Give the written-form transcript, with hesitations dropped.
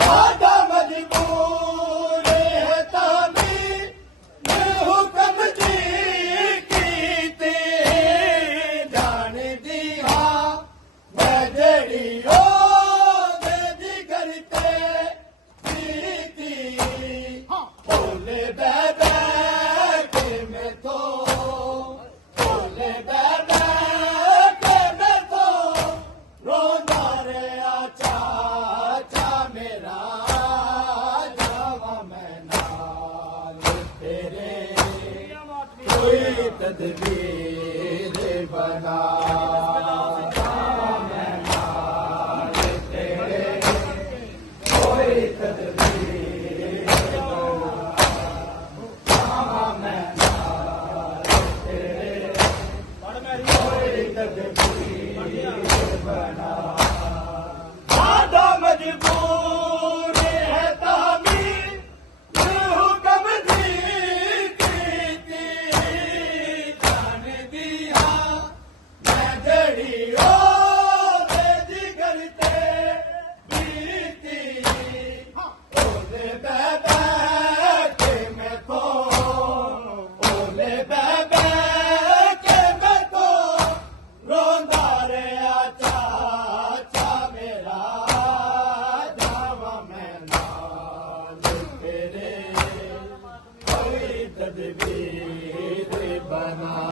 दादा मजबूर है तामी मैं हुक्म जी कीते जान दिया मैं जड़ी ओ दे जिगर ते कीती बोले बेबे के मैं तो बोले बेबे के मैं तो रोंदा रे चाचा मेरा जावा मैं नाल तेरे कोई तदबीर बना